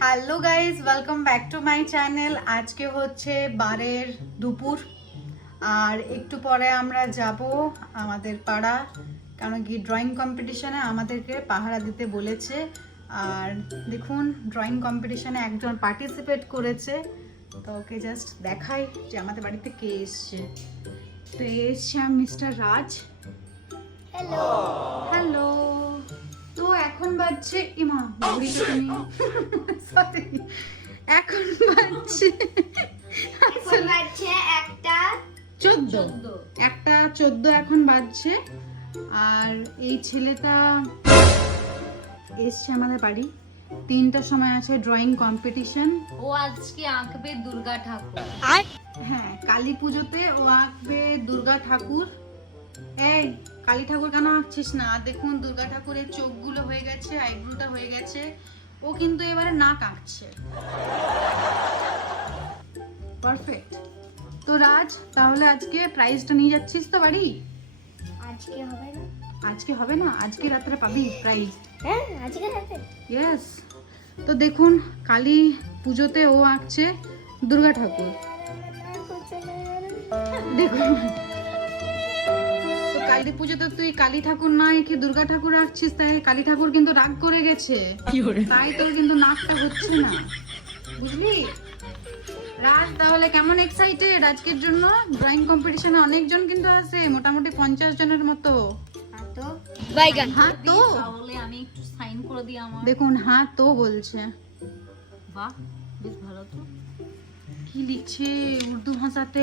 Hello guys, welcome back to my channel. আজকে হচ্ছে 12-এর দুপুর আর একটু পরে আমরা যাব আমাদের পাড়া, কারণ কি ড্রয়িং কম্পিটিশনে আমাদেরকে পাহারা দিতে বলেছে। আর দেখুন, ড্রয়িং কম্পিটিশনে একজন পার্টিসিপেট করেছে, তো ওকে জাস্ট দেখাই যে আমাদের বাড়িতে কে এসছে। তো এসছে মিস্টার রাজ। Hello hello. তো এখন বাজছে ইমা ঘড়িটা তুমি সরি এখন বাজছে এখন বাজছে একটা 14 এখন বাজছে। আর এই ছেলেটা এসছে আমাদের বাড়ি, 3টার সময় আছে ড্রয়িং কম্পিটিশন। ও আজকে আঁকবে দুর্গা ঠাকুর। হ্যাঁ, কালী পুজোতে ও আঁকবে দুর্গা ঠাকুর। এই কালী ঠাকুর কেন আঁকছিস না? দেখুন দুর্গা ঠাকুরের চোখগুলো হয়ে গেছে, আইব্রোটা হয়ে গেছে, ও কিন্তু এবারে নাক আঁকছে। পারফেক্ট। তো রাজ, তাহলে আজকে প্রাইজটা নিয়ে যাচ্ছিস তো বাড়ি? আজকে হবে না? আজকে হবে না, আজকে রাত্রে পাবি প্রাইজ। হ্যাঁ আজকে রাতে। ইয়েস। তো দেখুন, কালী পুজোতে ও আঁকছে দুর্গা ঠাকুর। দেখুন, তো কালী পুজোতে তুই কালী ঠাকুর নয় কি দুর্গা ঠাকুর আঁকছিস, তাই কালী ঠাকুর কিন্তু রাগ করে গেছে, তাই তোর কিন্তু নাকটা হচ্ছে না, বুঝলি? রাজ, তাহলে কেমন এক্সাইটেড আজকের জন্য? ড্রয়িং কম্পিটিশনে অনেকজন কিন্তু আছে, মোটামুটি 50 জনের মতো। তো হ্যাঁ তো, তাহলে আমি একটু সাইন করে দিই আমার। দেখুন হ্যাঁ তো বলছে। বাহ, বেশ ভালো তো। কি লিখছে উর্দু ভাষাতে?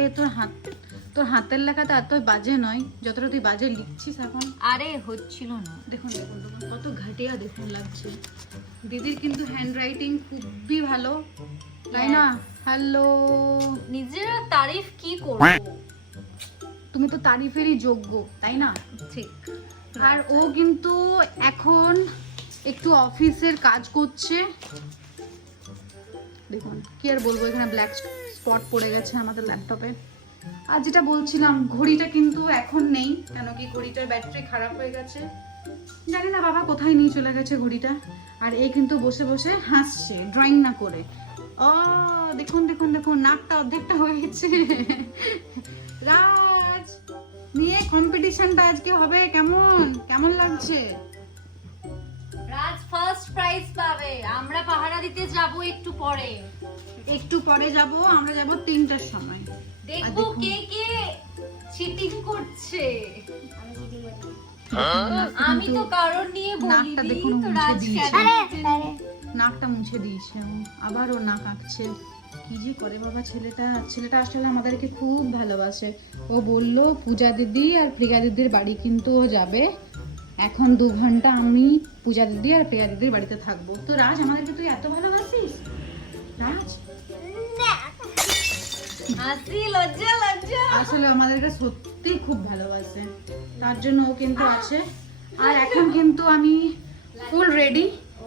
তোর হাতের লেখা তো এত বাজে নয় যতটা তুই বাজে লিখছিস এখন। আরে হচ্ছিল না। দেখুন দেখুন দেখুন কত ঘাটিয়া দেখুন লাগছে। দিদির কিন্তু হ্যান্ড রাইটিং খুবই ভালো, তাই না? হ্যালো। নিজের তারিফ কি করবো? তুমি তো তারিফেরই যোগ্য, তাই না? ঠিক। আর ও কিন্তু এখন একটু অফিসের কাজ করছে। দেখুন কি আর বলবো, এখানে ব্ল্যাক স্পট পড়ে গেছে আমাদের ল্যাপটপে। আর যেটা বলছিলাম, ঘড়িটা কিন্তু এখন নেই, কেন কি ঘড়িটার ব্যাটারি খারাপ হয়ে গেছে, জানি না বাবা কোথায় নিয়ে চলে গেছে ঘড়িটা। আর এই কিন্তু বসে বসে হাসছে ড্রয়িং না করে। ও দেখুন দেখুন দেখুন, নাকটা অর্ধেকটা হয়ে গেছে। রাজ, নিয়ে কম্পিটিশনটা আজকে হবে, কেমন কেমন লাগছে? রাজ ফার্স্ট প্রাইজ পাবে। আমরা পাহারা দিতে যাব একটু পরে। একটু পরে যাব, আমরা যাব 3টার সময়। দেখবো কে কে চিটিং করছে। আমি চিঠি বলি। আমি তো কারণ নিয়ে নাকটা বলিনি, দেখুন তো মুছে রাজ দিয়েছে। কেন? আরে নাকটা মুছে দিয়েছে ও, আবার ও নাক আঁকছে। কি যে করে বাবা ছেলেটা আসলে আমাদেরকে খুব ভালোবাসে। ও বলল পূজা দিদি আর প্রিয়া দিদির বাড়ি কিন্তু ও যাবে। এখন 2 ঘন্টা আমি পূজা দিদি আর প্রিয়া দিদির বাড়িতে থাকবো। তো রাজ, আমাদেরকে তুই এত ভালোবাসিস? রাজ হাসি, লজ্জা লজ্জা। আসলে আমাদেরকে সত্যি খুব ভালোবাসে, তার জন্য ও কিন্তু আছে। আর এখন কিন্তু আমি ফুল রেডি।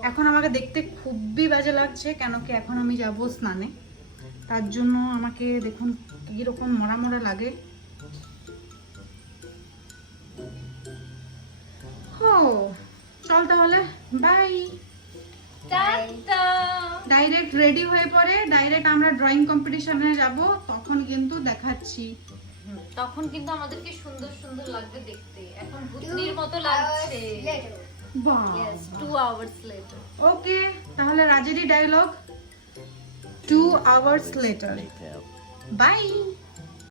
এখন আমাকে দেখতে খুবই বাজে লাগছে, কেন কি এখন আমি যাব স্নানে, তার জন্য আমাকে দেখুন কিরকম মরা মরা লাগে। হো, চল তাহলে, বাই। টাটা। ডাইরেক্ট রেডি হয়ে পড়ে ডাইরেক্ট আমরা ড্রয়িং কম্পিটিশনে যাব, তখন কিন্তু দেখাচ্ছি। তখন কিন্তু আমাদেরকে সুন্দর সুন্দর লাগবে দেখতে। এখন ভূতনির মতো লাগছে। বাহ, Yes, 2 hours later. ওকে, তাহলে রাজেরই ডায়লগ, 2 hours later. বাই।